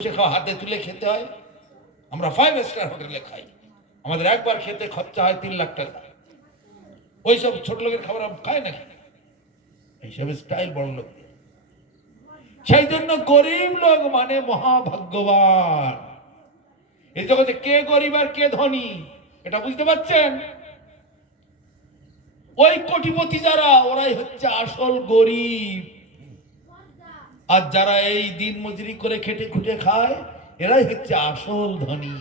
খাওয়া হাতে তুলে খেতে হয়। আমরা 5 স্টার হোটেলে খাই, আমাদের একবার খেতে খরচা হয় 3 লাখ টাকা। ওইসব ছোট লোকের খাবার খায় নাকি? এইসব স্টাইল বড় লোক। সেই জন্য গরিব লোক মানে মহাভাগ্যবান। এই জগতে কে গরিব আর কে ধনী এটা বুঝতে পারছেন? ওই কোটিপতি যারা, ওরাই হচ্ছে আসল গরিব। আর যারা এই দিন মজুরি করে খেটে খুটে খায়, এরাই হচ্ছে আসল ধনী।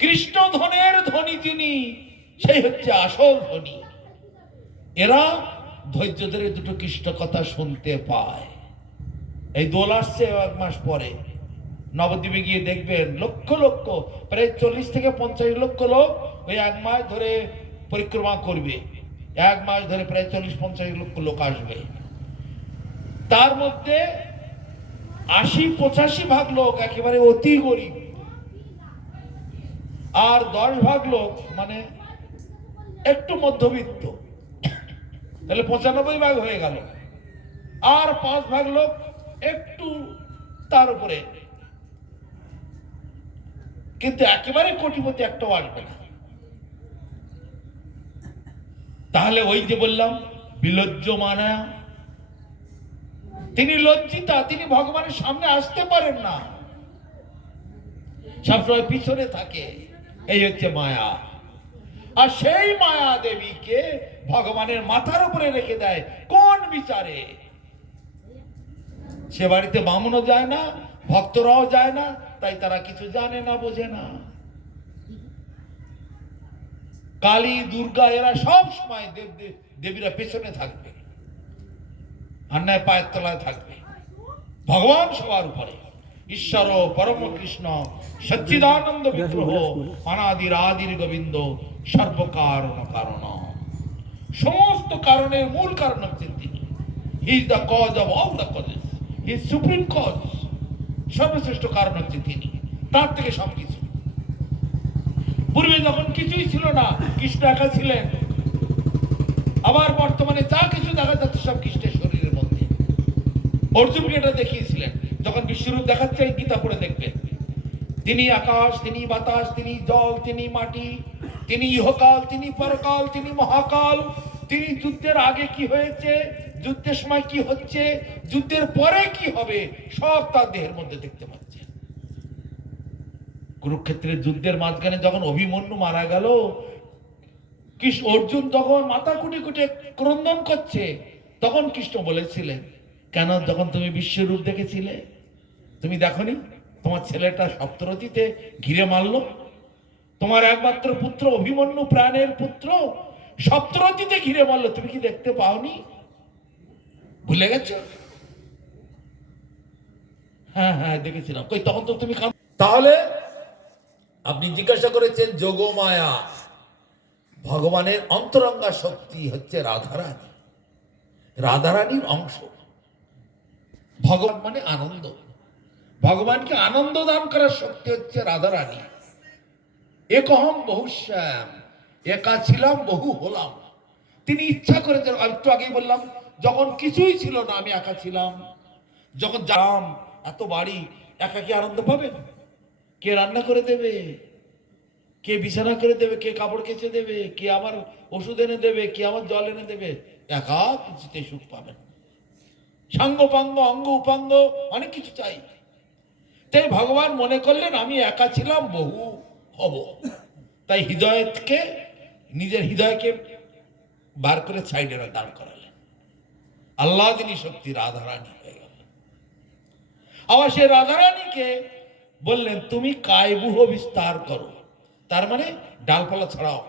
কৃষ্ণ ধনের ধনী যিনি, সেই হচ্ছে আসল ধনী। এরা ধৈর্য ধরে দুটো কৃষ্ণ কথা শুনতে পায়। এই দোল আসছে 1 মাস পরে, নবদ্বীপে গিয়ে দেখবেন লক্ষ লক্ষ, প্রায় 40 থেকে 50 লক্ষ লোক ওই 1 মাস ধরে পরিক্রমা করবে। 1 মাস ধরে প্রায় 40-50 লক্ষ লোক আসবে। তার মধ্যে 80-85 ভাগ লোক একেবারে অতি গরিব, আর 10 ভাগ লোক মানে একটু মধ্যবিত্ত। তাহলে 95 ভাগ হয়ে গেল। আর 5 ভাগ লোক একটু তার উপরে, কিন্তু একেবারে কোটিপতি একটাও আসবে না। তাহলে ওই যে বললাম বিলজ্জ মানা, তিনি লজ্জিতা, তিনি ভগবানের সামনে আসতে পারেন না, সবসময় পিছনে থাকে। এই হচ্ছে মায়া। আর সেই মায়া দেবীকে ভগবানের মাথার উপরে রেখে দেয় কোন বিচারে? সে বাড়িতে বামুনও যায় না, ভক্তরাও যায় না, তাই তারা কিছু জানে না, বোঝে না। কালী, দুর্গা এরা সব সময় দেবীরা পেছনে থাকবে, অন্যায় পায়ের তলায় থাকবে। ভগবান সবার উপরে, ঈশ্বর পরম কৃষ্ণ সচ্চিদানন্দ বিগ্রহ, অনাদির আদির গোবিন্দ, সর্বকারণ কারণ। সমস্ত কারণের মূল কারণ হচ্ছেন তিনি। He is the cause of all the causes, he is supreme cause. সর্বশ্রেষ্ঠ কারণ হচ্ছে তিনি, তার থেকে সবকিছু। পূর্বে যখন কিছুই ছিল না, কৃষ্ণ একা ছিলেন। আবার বর্তমানে যা কিছু দেখা যাচ্ছে সব কৃষ্ণের শরীরের মধ্যে। অর্জুনকে এটা দেখিয়েছিলেন, যখন বিশ্বরূপ দেখাচ্ছে গীতা পড়ে দেখবেন। তিনি আকাশ, তিনি বাতাস, তিনি জল, তিনি মাটি, তিনি ইহকাল, তিনি পরকাল, তিনি মহাকাল। তিনি যুদ্ধের আগে কি হয়েছে, যুদ্ধের সময় কি হচ্ছে, যুদ্ধের পরে কি হবে, সব তার দেহের মধ্যে দেখতে পাচ্ছেন। কুরুক্ষেত্রের যুদ্ধের মাঝখানে যখন অভিমন্যু মারা গেল, অর্জুন তখন মাথা কুটে কুটে ক্রন্দন করছে, তখন কৃষ্ণ বলেছিলেন, কেন যখন তুমি বিশ্বরূপ দেখেছিলে তুমি দেখনি তোমার ছেলেটা সপ্তরথীতে ঘিরে মারলো? তোমার একমাত্র পুত্র অভিমন্যু, প্রাণের পুত্র, সপ্তরথীতে ঘিরে মারলো, তুমি কি দেখতে পাওনি? ভুলে গেছো? হ্যাঁ হ্যাঁ দেখেছিলাম। কই তখন তো তুমি তাহলে আপনি জিজ্ঞাসা করেছেন যোগমায়া, ভগবানের অন্তরঙ্গা শক্তি হচ্ছে রাধারানী, রাধারানীর অংশ। ভগবান মানে আনন্দ, ভগবানকে আনন্দ দান করার শক্তি হচ্ছে রাধারানী। একহম বহুশ্যাম, একা ছিলাম বহু হলাম। তিনি ইচ্ছা করেছেন, একটু আগেই বললাম, যখন কিছুই ছিল না আমি একা ছিলাম। যখন যাম এত বাড়ি, একা কি আনন্দ পাবেন? কে রান্না করে দেবে, কে বিছানা করে দেবে, কে কাপড় কেচে দেবে, কে আমার ওষুধ এনে দেবে, কে আমার জল এনে দেবে? একা কিছুতে সুখ পাবেন। সাঙ্গ পাঙ্গ, অঙ্গ উপাঙ্গ, অনেক কিছু চাই। তাই ভগবান মনে করলেন আমি একা ছিলাম, বহু হব। তাই হৃদয়কে, নিজের হৃদয়কে বার করে সাইডে দাঁড় করালেন। আল্লাহ যিনি শক্তি, রাধারানী হয়ে গেল। আবার সে রাধারানীকে বললেন তুমি কায়বুহ বিস্তার করো, তার মানে ডালপালা ছড়াও।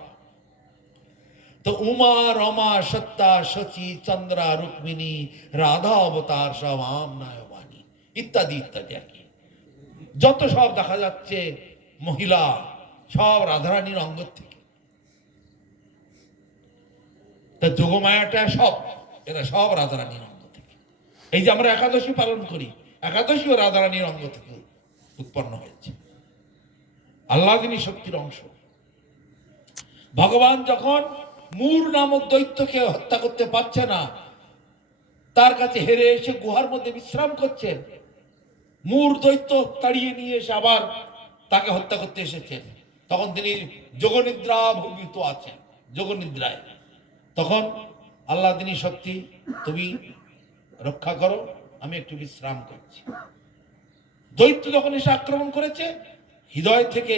তো উমা, রমা, সত্তা, শচী, চন্দ্রা, রুক্মিণী, রাধা অবতার সব আম নায়বাণী ইত্যাদি ইত্যাদি। আর কি যত সব দেখা যাচ্ছে মহিলা, সব রাধারানীর অঙ্গ থেকে। তা যোগমায়াটা সব, এরা সব রাধারানীর অঙ্গ থেকে। এই যে আমরা একাদশী পালন করি, একাদশীও রাধারানীর অঙ্গ থেকে উৎপন্ন হয়েছে। আল্লাহ যিনি শক্তির অংশ। ভগবান যখন মূর নামক দৈত্যকে হত্যা করতে পারছে না, তার কাছে হেরে এসে গুহার মধ্যে বিশ্রাম করছেন, মূর দৈত্য তাড়িয়ে নিয়ে এসে আবার তাকে হত্যা করতে এসেছেন। তখন তিনি যোগনিদ্রা ভূমিত আছেন, যোগনিদ্রায়। তখন আল্লাহ তিনি সত্যি তুমি রক্ষা করো, আমি একটু বিশ্রাম করছি। দৈত্য যখন এসে আক্রমণ করেছে, হৃদয় থেকে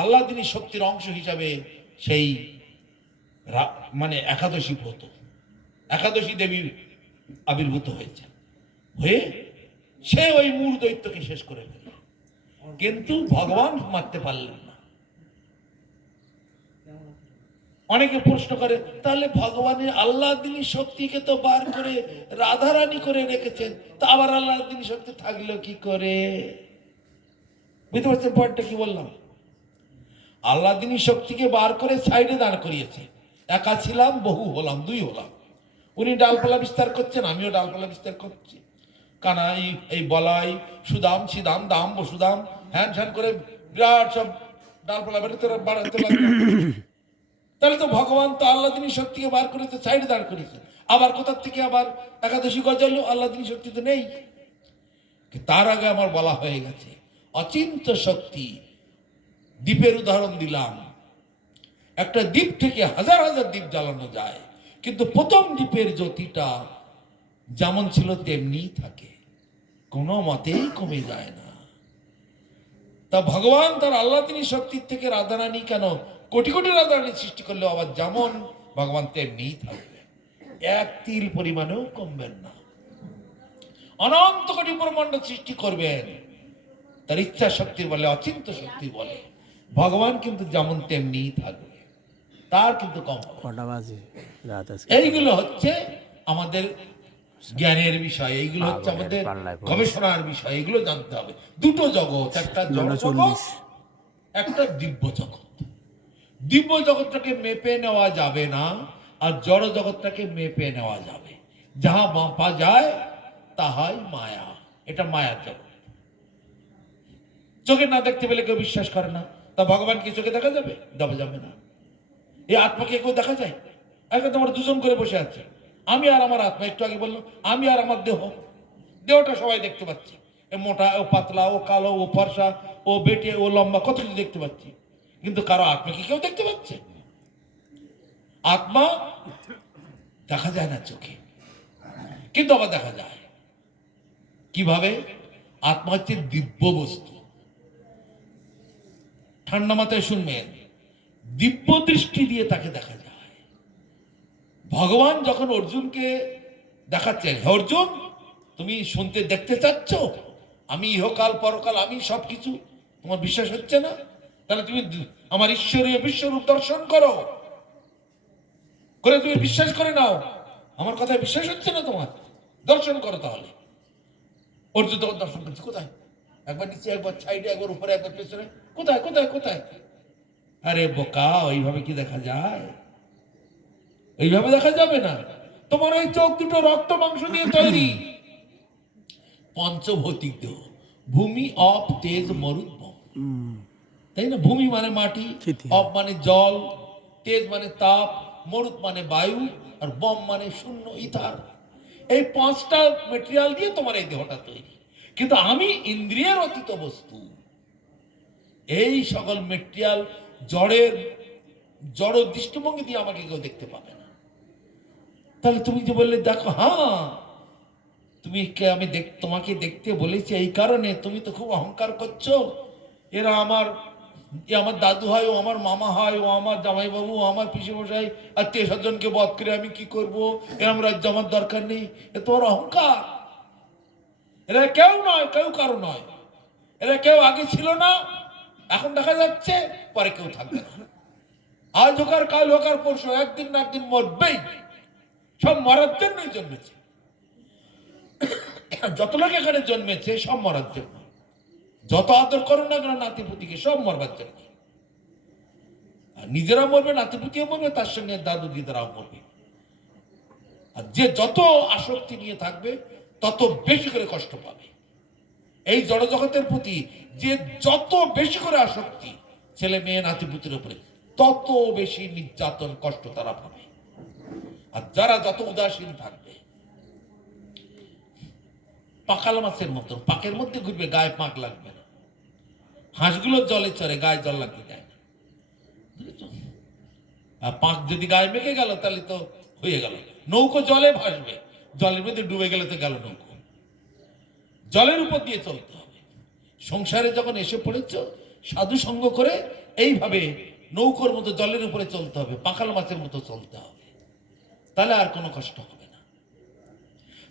আল্লাহ তিনি শক্তির অংশ হিসাবে সেই মানে একাদশী ব্রত, একাদশী দেবী আবির্ভূত হয়েছে, হয়ে সে ওই মূল দৈত্যকে শেষ করে ফেলল। কিন্তু ভগবান মারতে পারলেন না। অনেকে প্রশ্ন করে, তাহলে ভগবানের আল্লাহ দিনী শক্তিকে তো বার করে রাধারানী করে রেখেছেন, তা আবার আল্লাহ দিনী শক্তি থাকলো কি করে? বুঝতে পারছেন পয়েন্টটা কি বললাম? আল্লাহ দিনী শক্তিকে বার করে সাইডে দাঁড় করিয়েছে। একা ছিলাম, বহু হলাম, দুই হলাম। উনি ডালপালা বিস্তার করছেন, আমিও ডালপালা বিস্তার করছি। কানাই, এই বলাই, সুদাম, সিদাম, দাম, বসুদাম, হ্যান হ্যান করে বিরাট সব ডালপালা বাড়াতে লাগলো। তাহলে তো ভগবান তো আল্লাহ দিনী শক্তিকে বার করেছে, সাইডে দাঁড় করেছে। আবার কোথার থেকে আবার একাদশী গজালো? আল্লাহ দিনী শক্তি তো নেই। তার আগে আমার বলা হয়ে গেছে অচিন্ত শক্তি। দ্বীপের উদাহরণ দিলাম। একটা দ্বীপ থেকে হাজার হাজার দ্বীপ জ্বালানো যায়, কিন্তু প্রথম দ্বীপের জ্যোতিটা যেমন ছিল তেমনি থাকে, কোনো মতেই কমে যায় না। তা ভগবান তার আল্লাহ তিনি শক্তির থেকে রাধারানী কেন কোটি কোটি রাধারানী সৃষ্টি করলেও আবার যেমন ভগবান তেমনি থাকবে, এক তিল পরিমাণেও কমবেন না। অনন্ত কোটি ব্রহ্মাণ্ড সৃষ্টি করবেন তার ইচ্ছা শক্তির বলে, অচিন্ত শক্তির বলে। ভগবান কিন্তু যেমন তেমনি থাকবে, তার কিন্তু কম হবে। এইগুলো হচ্ছে আমাদের জ্ঞানের বিষয়, এইগুলো হচ্ছে আমাদের গবেষণার বিষয়, এগুলো জানতে হবে। দুটো জগৎ, একটা জড় জগৎ, একটা দিব্য জগৎ। দিব্য জগৎটাকে মেপে নেওয়া যাবে না, আর জড় জগৎটাকে মেপে নেওয়া যাবে। যাহা মাপা যায় তাহাই মায়া, এটা মায়ার জগৎ। চোখে না দেখতে পেলে কেউ বিশ্বাস করে না, তা ভগবান কি চোখে দেখা যাবে? দেওয়া যাবে না। এই আত্মাকে কেউ দেখা যায়? এখন তোমার দুজন করে বসে আছে, আমি আর আমার আত্মা। একটু আগে বললো আমি আর আমার দেহ, দেহটা সবাই দেখতে পাচ্ছি। এ মোটা, ও পাতলা, ও কালো, ও ফর্সা, ও বেটে, ও লম্বা, কত কিছু দেখতে পাচ্ছি। কিন্তু কারো আত্মা কি কেউ দেখতে পাচ্ছে? আত্মা দেখা যায় না চোখে, কিন্তু আবার দেখা যায়। কিভাবে? আত্মা হচ্ছে দিব্য বস্তু। ঠান্ডা মাথায় শুনবেন, দিব্য দৃষ্টি দিয়ে তাকে দেখা যায়। ভগবান যখন অর্জুনকে দেখাচ্ছেন, অর্জুন তুমি শুনতে দেখতে চাচ্ছ আমি ইহকাল পরকাল, আমি সবকিছু, তোমার বিশ্বাস হচ্ছে না? তাহলে তুমি আমার ঈশ্বরীয় বিশ্বরূপ দর্শন করো, করে তুমি বিশ্বাস করে নাও। আমার কথায় বিশ্বাস হচ্ছে না তোমার? দর্শন করো তাহলে। অর্জুন তখন দর্শন করছে, কোথায়? একবার নিচে, একবার সাইডে, একবার উপরে, একবার পেছনে, কোথায় কোথায় কোথায়? আরে বোকা, ওইভাবে কি দেখা যায়? এইভাবে দেখা যাবে না। তোমার ওই চোখ দুটো রক্ত মাংস দিয়ে তৈরি, পঞ্চভৌতিক দেহ, ভূমি, অপ, তেজ, মরুদ, বম, তাই না? ভূমি মানে মাটি, অপ মানে জল, তেজ মানে তাপ, মরুদ মানে বায়ু, আর বম মানে শূন্য, ইথার। এই পাঁচটা মেটেরিয়াল দিয়ে তোমার এই দেহটা তৈরি। কিন্তু আমি ইন্দ্রিয়ের অতীত বস্তু। এই সকল মেটেরিয়াল জড়ের, জড় দৃষ্টিভঙ্গি দিয়ে আমাকে কেউ দেখতে পাবে না। তাহলে তুমি যে বললে দেখো, হ্যাঁ তুমি আমি তোমাকে দেখতে বলেছি এই কারণে, তুমি তো খুব অহংকার করছো। এরা আমার, আমার দাদু হয়, ও আমার মামা হয়, ও আমার জামাইবাবু, ও আমার পিসেমশাই, আত্মীয় স্বজনকে বধ করে আমি কি করব? এরম রাজ্য আমার দরকার নেই। এ তোমার অহংকার। এরা কেউ নয়, কেউ কারো নয়। এরা কেউ আগে ছিল না, এখন দেখা যাচ্ছে, পরে কেউ থাকবে না। আজ হোক আর কাল হোক আর পরশু, একদিন না একদিন মরবেই। সব মরার জন্যই জন্মেছে। যত লোক এখানে জন্মেছে সব মরার জন্য। যত আদর করো না কেন নাতিপুতিকে, সব মরবার জন্য। নিজেরা মরবে, নাতিপুতিও মরবে, তার সঙ্গে দাদু দিদারাও মরবে। আর যে যত আসক্তি নিয়ে থাকবে তত বেশি করে কষ্ট পাবে। এই জড় জগতের প্রতি যে যত বেশি করে আসক্তি, ছেলে মেয়ে নাতিপুতির উপরে, তত বেশি নির্যাতন কষ্ট তারা পাবে। আর যারা যত উদাসীন থাকবে, পাকাল মাছের মতন, পাকের মধ্যে ঘুরবে, গায়ে পাক লাগবে না। হাঁসগুলো জলে চড়ে, গায়ে জল লাগতে যায় না। বুঝেছো? আর পাক যদি গায়ে মেখে গেল তাহলে তো হয়ে গেল। নৌকো জলে ভাসবে, জলের মধ্যে ডুবে গেলে তো গেল নৌকো। জলের উপর দিয়ে চলতে হবে। সংসারে যখন এসে পড়েছ, সাধু সঙ্গ করে এইভাবে নৌকোর মতো জলের উপরে চলতে হবে, পাকাল মাছের মতো চলতে হবে, তাহলে আর কোনো কষ্ট হবে না।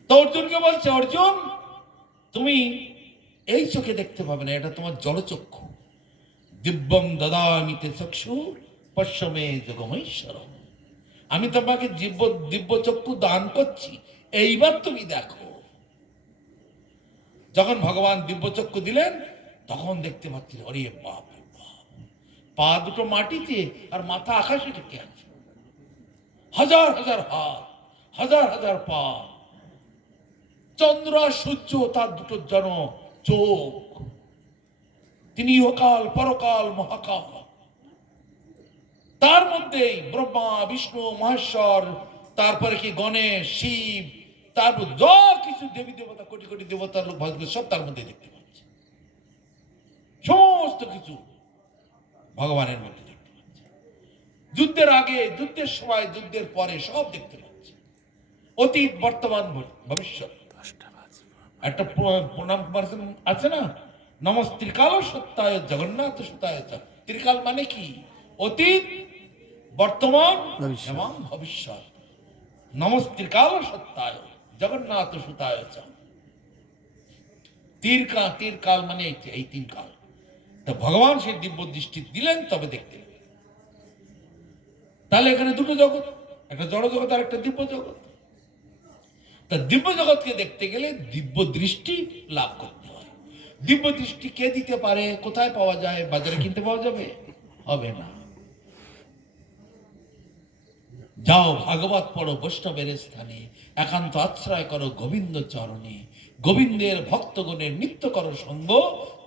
তো অর্জুনকে বলছে, অর্জুন তুমি এই চোখে দেখতে পাবে না, এটা তোমার জড়চক্ষু। দিব্যং দদামিতে চক্ষু পশ্যমে যোগমৈশ্বরম। আমি তোমাকে দিব্য চক্ষু দান করছি, এইবার তুমি দেখো। যখন ভগবান দিব্য চক্ষু দিলেন তখন দেখতে পাচ্ছি, অরে বাপ রে বাপ, পা দুটো মাটিতে আর মাথা আকাশে টেকে আছে, হাজার হাজার হাত, হাজার হাজার পা, চন্দ্র আর সূর্য তার দুটো যেন চোখ। তিনি ইহকাল পরকাল মহাকাল, তার মধ্যেই ব্রহ্মা বিষ্ণু মহেশ্বর, তারপরে কি গণেশ শিব, তারপর যা কিছু দেবী দেবতা, কোটি কোটি দেবতার লোক ভগবান সব তার মধ্যে দেখতে পাচ্ছে। সমস্ত কিছু ভগবানের মধ্যে দেখতে পাচ্ছে। যুদ্ধের আগে, যুদ্ধের সময়, যুদ্ধের পরে সব দেখতে পাচ্ছে। অতীত বর্তমান ভবিষ্যৎ। একটা প্রণাম আছে না, নমস্ত্রিকাল সত্যায় জগন্নাথ সুতায়। ত্রিকাল মানে কি? অতীত, বর্তমান এবং ভবিষ্যৎ। নমস্ত্রিকাল সত্যায় জগন্নাথ সুতায়। তীর কাল মানে এই তিন কাল। তো ভগবান সেই দিব্য দৃষ্টি দিলেন তবে দেখতে। তাহলে এখানে দুটো জগৎ, একটা জড় জগৎ আর একটা দিব্য জগৎ। তা দিব্য জগৎকে দেখতে গেলে দিব্য দৃষ্টি লাভ করতে হয়। দিব্য দৃষ্টি কে দিতে পারে? কোথায় পাওয়া যায়? বাজারে কিনতে পাওয়া যাবে? হবে না। যাও ভাগবত পড়ো বৈষ্ণবের স্থানে, একান্ত আশ্রয় করো গোবিন্দ চরণে, গোবিন্দের ভক্তগণের নিত্য করো সঙ্গ,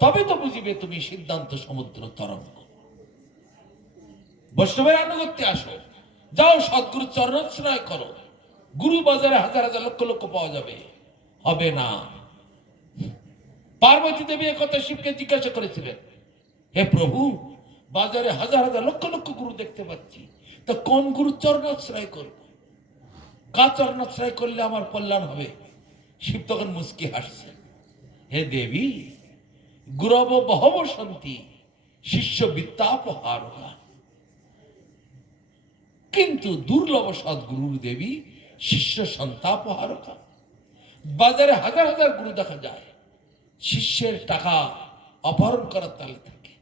তবে তো বুঝিবে তুমি সিদ্ধান্ত সমুদ্র তরঙ্গ। বৈষ্ণবের আনুগত্যে আসো, যাও সদ্গুরু চরণাশ্রয় করো। গুরু বাজারে হাজার হাজার লক্ষ লক্ষ পাওয়া যাবে, হবে না। পার্বতী দেবী একথা শিবকে জিজ্ঞাসা করেছিলেন, হে প্রভু, বাজারে হাজার হাজার লক্ষ লক্ষ গুরু দেখতে পাচ্ছি, তা কোন গুরু চরণাশ্রয় করব? কার চরণাশ্রয় করলে আমার কল্যাণ হবে? শিব তখন মুস্কি হাসছেন, হে দেবী, গুরব বহব শান্তি শিষ্য বিদ্যাপহারকা। কিন্তু দুর্লভ সদ্গুরুর দেবী শিষ্য সন্তাপহারকা। বাজারে হাজার হাজার গুরু দেখা যায়, শিষ্যের টাকা অপহরণ করার তালে থাকে।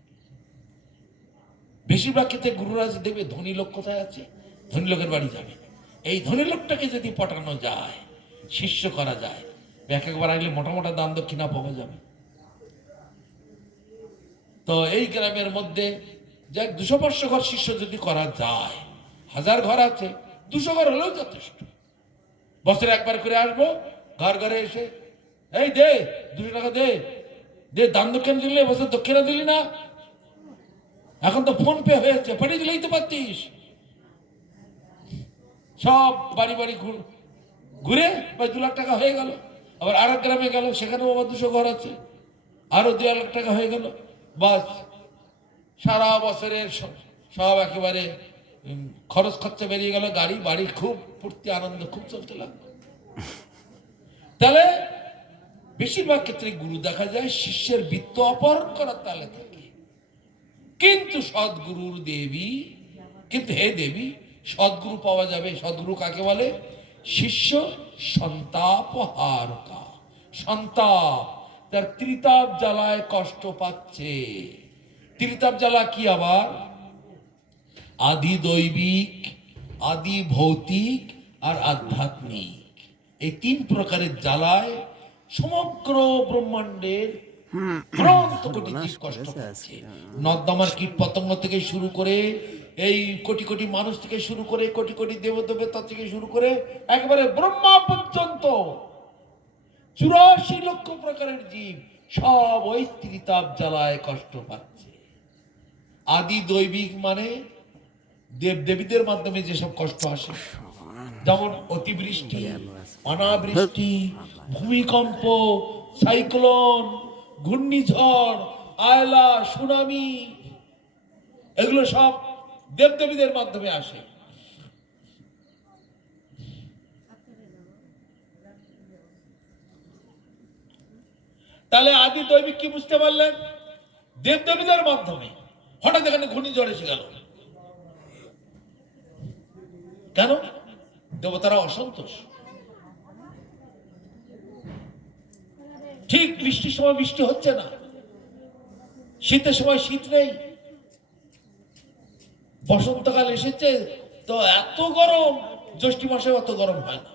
বেশিরভাগ ক্ষেত্রে গুরুরাজ দেবে ধনী লোক কোথায় আছে, ধনী লোকের বাড়ি যাবে। এই ধনী লোকটাকে যদি পটানো যায়, শিষ্য করা যায়, একবার আইলে মোটা মোটা দান দক্ষিণা পাওয়া যাবে। তো এই গ্রামের মধ্যে যাক 200-500 ঘর শিষ্য যদি করা যায়, হাজার ঘর আছে, 200 ঘর হলেও যথেষ্ট। বছরে একবার করে আসবো, ঘর ঘরে এসে, এই দে 200 টাকা দে, দে দান দক্ষিণা দিলে, বছর দক্ষিণা দিলি না, এখন তো ফোন পে হয়েছে, পাঠিয়ে দিলেই তো পারতিস। সব বাড়ি বাড়ি ঘুরে প্রায় 2 লাখ টাকা হয়ে গেল। আবার আরেক গ্রামে গেল, সেখানেও আবার 200 ঘর আছে, আরো 2 লাখ টাকা হয়ে গেল। বাস সারা বছরের সব একেবারে খরচ খরচা বেরিয়ে গেল, গাড়ি বাড়ি খুব ফুর্তি আনন্দ খুব চলতে লাগলো। তাহলে বেশিরভাগ ক্ষেত্রে গুরু দেখা যায় শিষ্যের বৃত্ত অপহরণ করার তালে থাকে। কিন্তু সদ্গুরুর দেবী, কিন্তু হে দেবী, সদ্গুরু পাওয়া যাবে। সদ্গুরু কাকে বলে? শিষ্য সন্তাপহারকা। সন্তাপ, তার ত্রিতাপ জ্বালায় কষ্ট পাচ্ছে। ত্রিতাপ জ্বালা কি? আবার আদি দৈবিক, আদি ভৌতিক আর আধ্যাত্মিক, এই 3 প্রকারের জ্বালায় সমগ্র ব্রহ্মাণ্ডের অনন্ত কোটি জীব কষ্ট পাচ্ছে। নর্দমার কীট পতঙ্গ থেকে শুরু করে, এই কোটি কোটি মানুষ থেকে শুরু করে, কোটি কোটি দেবদেবতা থেকে শুরু করে, একেবারে ব্রহ্মা পর্যন্ত 84 লক্ষ প্রকারের জীব সব ওই ত্রিতাপ জ্বালায় কষ্ট পাচ্ছে। আদি দৈবিক মানে দেব দেবীদের মাধ্যমে যেসব কষ্ট আসে, যেমন অতিবৃষ্টি, অনাবৃষ্টি, ভূমিকম্প, সাইক্লোন, ঘূর্ণিঝড়, আয়লা, সুনামি, এগুলো সব দেবদেবীদের মাধ্যমে আসে। তাহলে আদি দৈবিক কি বুঝতে পারলেন? দেবদেবীদের মাধ্যমে। হঠাৎ এখানে ঘূর্ণিঝড় এসে গেল কেন? দেবতারা অসন্তোষ। ঠিক বৃষ্টির সময় বৃষ্টি হচ্ছে না, শীতের সময় শীত নেই, বসন্তকাল এসেছে তো এত গরম, জ্যৈষ্ঠ মাসে অত গরম হয় না।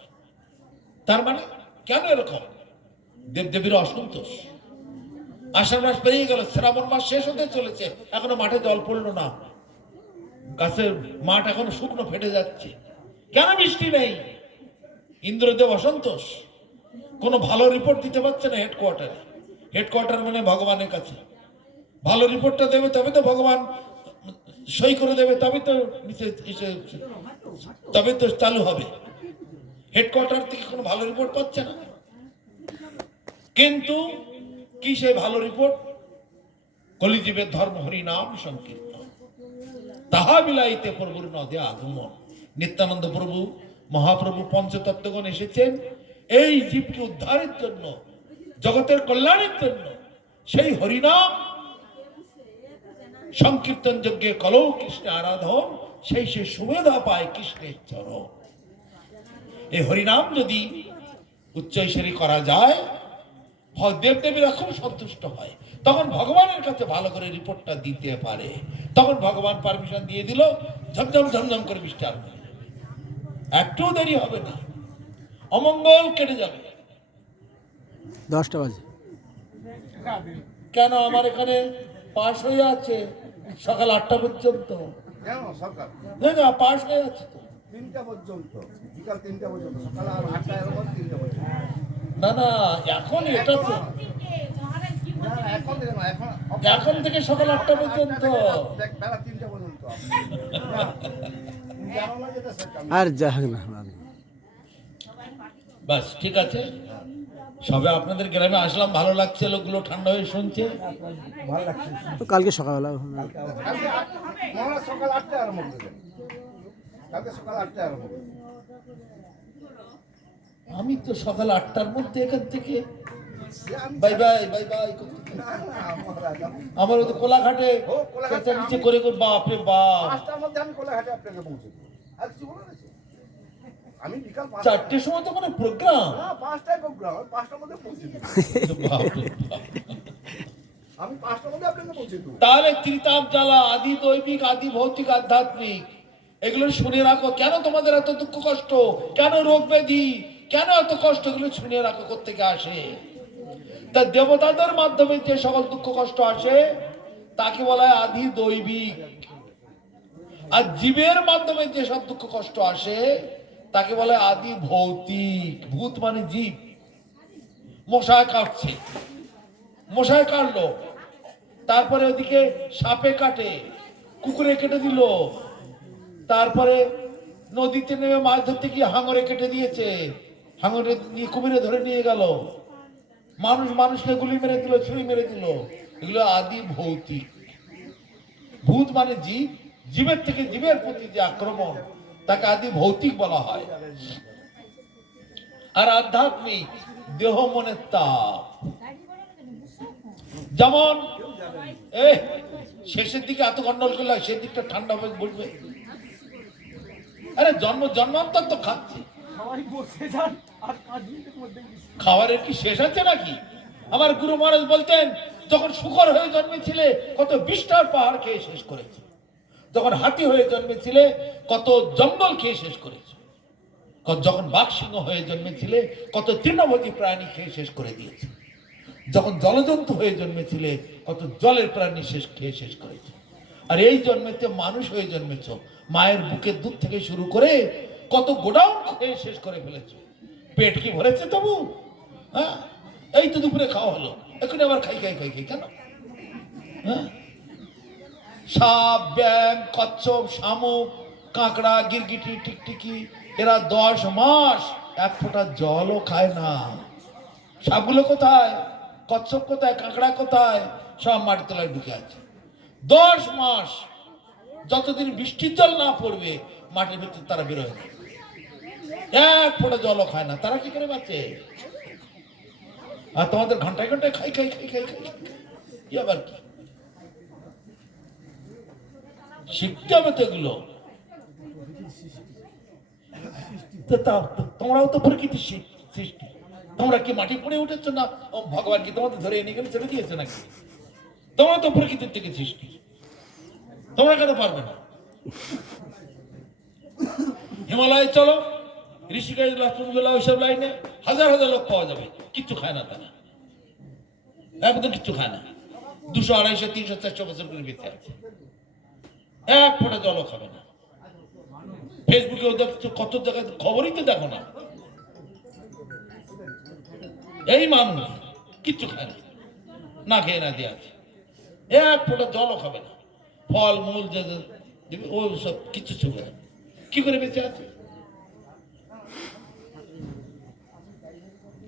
তার মানে কেন এরকম? দেবদেবীরা অসন্তোষ। আষাঢ় মাস পেরিয়ে গেল, শ্রাবণ মাস শেষ হতে চলেছে, এখনো মাঠে জল পড়লো না, গাছের মাঠ এখনো শুকনো ফেটে যাচ্ছে। কেন বৃষ্টি নেই? ইন্দ্রদেব অসন্তোষ, কোনো ভালো রিপোর্ট দিতে পারছে না হেডকোয়ার্টারে। হেডকোয়ার্টার মানে ভগবানের কাছে ভালো রিপোর্টটা দেবে, তবে তো ভগবান সই করে দেবে, তবে তো চালু হবে। হেডকোয়ার্টার থেকে কোনো ভালো রিপোর্ট পাচ্ছে না। কিন্তু কি সেই ভালো রিপোর্ট? কলিজীবের ধর্ম হরি নাম সংকীর্তন, তাহা বিলাইতে প্রভুর নদে আগমন। নিত্যানন্দ প্রভু, মহাপ্রভু, পঞ্চতত্ত্বগণ এসেছেন এই জীবকে উদ্ধারের জন্য, জগতের কল্যাণের জন্য। সেই হরিনাম সংকীর্তন যজ্ঞে কলৌ কৃষ্ণে আরাধন, সেই সে সুমেধা পায় কৃষ্ণের চরণ। এই হরিনাম যদি উচ্চৈশ্বরী করা যায়, দেবদেবীরা খুব সন্তুষ্ট হয়, তখন ভগবানের কাছে ভালো করে রিপোর্টটা দিতে পারে। তখন ভগবান পারমিশন দিয়ে দিল, ঝমঝম ঝমঝম করে বৃষ্টি আরম্ভ হবে, একটু দেরি হবে না, অমঙ্গল কেটে যাবে। 10টা বাজে কেন? আমার এখানে পাশ হয়ে আছে সকাল 8টা পর্যন্ত। না, পাশ হয়ে আছে তো 3টা পর্যন্ত, বিকাল 3টা পর্যন্ত, সকাল 8টা এরকম 3টা পর্যন্ত। না, এখন এটা তো এখন থেকে সকাল 8টা পর্যন্ত, বেলা 3টা পর্যন্ত। আর যা না। বাস ঠিক আছে। সবে আপনাদের গ্রামে আসলাম, ভালো লাগছে, লোকগুলো ঠান্ডা হয়ে শুনছে, ভালো লাগছে। তো কালকে সকালবেলা সকাল 8টায় আরম্ভ করে, কালকে সকাল 8টায় আরম্ভ করে। আমি তো সকাল 8টার মধ্যে এখান থেকে বাই বাই বাই বাই আমার ওই কোলাঘাটে নিচে করে বাপরে বাপ, 5টার মধ্যে আমি কোলাঘাটে আপনাকে পৌঁছে দেবো। আর কিছু বলার আছে? আমি বিকাল 4টের সময় তো মানে প্রোগ্রাম। না, 5টায় প্রোগ্রাম, 5টার মধ্যে পৌঁছে দেবো। আমি 5টার মধ্যে আপনাকে পৌঁছে দেবো। তাহলে ত্রিতাপ জ্বালা, আদি দৈবিক, আদি ভৌতিক, আধ্যাত্মিক, এগুলো শুনে রাখো। কেন তোমাদের এত দুঃখ কষ্ট, কেন রোগ ব্যাধি, কেন এত কষ্ট, এগুলো শুনে রাখো কোত্থেকে আসে। তা দেবতাদের মাধ্যমে যে সকল দুঃখ কষ্ট আসে তাকে বলা হয় আদি দৈবিক, আর জীবের মাধ্যমে যে সব দুঃখ কষ্ট আসে তাকে বলে আদি ভৌতিক। ভূত মানে জীব। মশায় কাটছে, মশায় কাটলো, তারপরে ওদিকে সাপে কাটে, কুকুরে কেটে দিল, তারপরে নদীতে নেমে মাছ ধরতে গিয়ে হাঙরে কেটে দিয়েছে, হাঙরে নিয়ে কুমিরে ধরে নিয়ে গেল, মানুষকে গুলি মেরে দিল, ছুরি মেরে দিল, এগুলো আদি ভৌতিক। ভূত মানে জীব, জীবের থেকে জীবের প্রতি যে আক্রমণ তাকে আদি ভৌতিক বলা হয়। আর আধ্যাত্মিক দেহ মনের তাপ। যেমন শেষের দিকে এত গন্ডল করলে সেই দিকটা ঠান্ডা হবে বলবে, আরে জন্মান্তর তো খাচ্ছে, খাবারের কি শেষ আছে নাকি? আমার গুরু মহারাজ বলতেন, যখন শুকর হয়ে জন্মেছিলে কত বিষ্ঠার পাহাড় খেয়ে শেষ করেছে, যখন হাতি হয়ে জন্মেছিলে কত জঙ্গল খেয়ে শেষ করেছে, যখন বাঘ সিংহ হয়ে জন্মেছিলে কত তৃণভোজী প্রাণী খেয়ে শেষ করে দিয়েছে, যখন জলজন্তু হয়ে জন্মেছিলে কত জলের প্রাণী খেয়ে শেষ করেছে। আর এই জন্মেতে মানুষ হয়ে জন্মেছ, মায়ের বুকের দুধ থেকে শুরু করে কত গোডাউন খেয়ে শেষ করে ফেলেছ। পেট কি ভরেছে তবু? হ্যাঁ, এই তো দুপুরে খাওয়া হলো, এখন আবার খাই কেন? হ্যাঁ, সাপ, ব্যাং, কচ্ছপ, শামুক, কাঁকড়া, গিরগিটি, টিকটিকি, এরা 10 মাস এক ফোঁটা জলও খায় না। সাপগুলো কোথায়? কচ্ছপ কোথায়, কাঁকড়া কোথায়, সব মাটির তলায় ঢুকে আছে। 10 মাস যতদিন বৃষ্টির জল না পড়বে মাটির ভিতর তারা বেরোয় না, এক ফোঁটা জলও খায় না। তারা কি করে বাঁচে? আর তোমাদের ঘন্টায় ঘন্টায় খাই খাই খাই খাই খাই, কি আবার কি শিখতে হবে তো এগুলো। তোমরাও তো প্রকৃতির সৃষ্টি, তোমরা কি মাটি পড়ে উঠেছো না ভগবান কি তোমাদের ধরে এনে গেলে ছেড়ে দিয়েছে নাকি? তোমরা তো প্রকৃতির থেকে সৃষ্টি, তোমরা কেন পারবে না? হিমালয়ে চলো, ঋষিকেশ, লাচুংজলা, ওইসব লাইনে হাজার হাজার লোক পাওয়া যাবে, কিচ্ছু খায় না তারা, একদম কিচ্ছু খায় না। 200, 250, 300, 400 বছর করে বেঁচে আছে, এক ফোঁটা জলও খাবে না। ফেসবুকেও দেখছো, কত জায়গায় খবরই তো দেখো না। এই মানুষ কিচ্ছু খায় না, না খেয়ে না দিয়ে আছে, এক ফোঁটা জলও খাবে না। ফল মূল যে ও সব কিচ্ছু ছুবে না, কি করে বেঁচে আছে?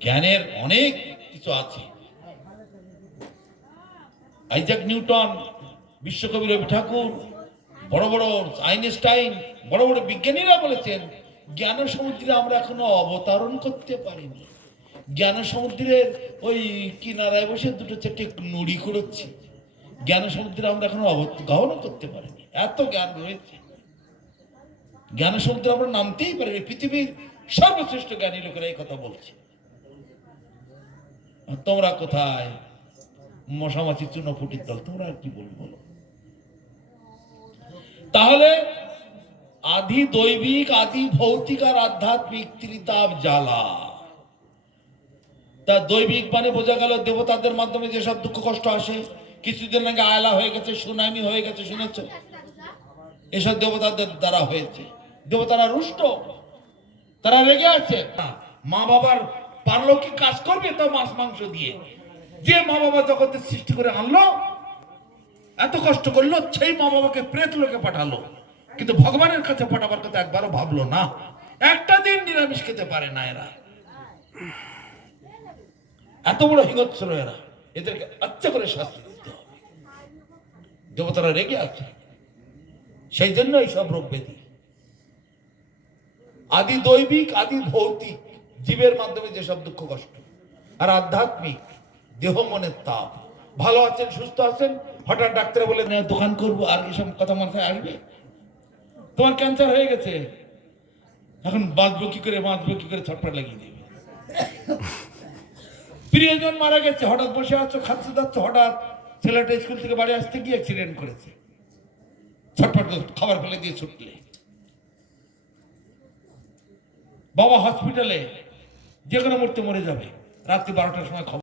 জ্ঞানের অনেক কিছু আছে। আইজাক নিউটন, বিশ্বকবি রবি ঠাকুর, বড় বড় আইনস্টাইন, বড় বড় বিজ্ঞানীরা বলেছেন জ্ঞান সমুদ্রে আমরা এখনো অবতরণ করতে পারিনি। জ্ঞান সমুদ্রের ওই কিনারায় বসে 2-4টে নুড়ি কুড়োচ্ছি, জ্ঞান সমুদ্রে আমরা এখনো অবগাহনও করতে পারিনি, এত জ্ঞান রয়েছে। জ্ঞান সমুদ্রে আমরা নামতেই পারিনি। পৃথিবীর সর্বশ্রেষ্ঠ জ্ঞানী লোকেরা এই কথা বলছে। তোমরা কোথায়? মশামাছি চুনোপুটির দল, তোমরা আর কি বলবো? তাহলে আদি দৈবিক, আদি ভৌতিক আর আধ্যাত্মিক ত্রিতাপ জ্বালা। তা দৈবিক মানে বোঝা গেল দেবতাদের মাধ্যমে যেসব দুঃখ কষ্ট আসে। কিছুদিন আগে আয়লা হয়ে গেছে, সুনামি হয়ে গেছে, শুনেছ? এসব দেবতাদের দ্বারা হয়েছে। দেবতারা রুষ্ট, তারা রেগে আছে। মা বাবার পারলৌকিক কাজ করবে তো মাছ মাংস দিয়ে। যে মা বাবা জগতের সৃষ্টি করে আনলো, এত কষ্ট করলো, সেই মা বাবাকে প্রেত লোকে পাঠালো, কিন্তু ভগবানের কাছে পাঠাবার কথা একবারও ভাবলো না। একটা দিন নিরামিষ খেতে পারে না এরা, এত বড় হিংস্র এরা। এদেরকে আচ্ছা করে শাস্তি দিতে হবে। দেবতারা রেগে আছে, সেই জন্য এইসব রোগ ব্যাধি। আদি দৈবিক, আদি ভৌতিক জীবের মাধ্যমে যেসব দুঃখ কষ্ট, আর আধ্যাত্মিক দেহ মনের তাপ। ভালো আছেন, সুস্থ আছেন, হঠাৎ ডাক্তার বলে দোকান করবো, আর এসব কথা মাথায় আসবে? তোমার ক্যান্সার হয়ে গেছে, এখন বাঁচবো কি করে, বাঁচবো কি করে ছটফট লাগিয়ে দেবে। প্রিয়জন মারা গেছে, হঠাৎ বসে আছো, খাচ্ছে যাচ্ছ, হঠাৎ ছেলেটা স্কুল থেকে বাড়ি আসতে গিয়ে অ্যাক্সিডেন্ট করেছে, ছটফট খাবার ফেলে দিয়ে ছুটলে। বাবা হসপিটালে, যে কোনো মুহূর্তে মরে যাবে, রাত্রি 12টার সময় খবর।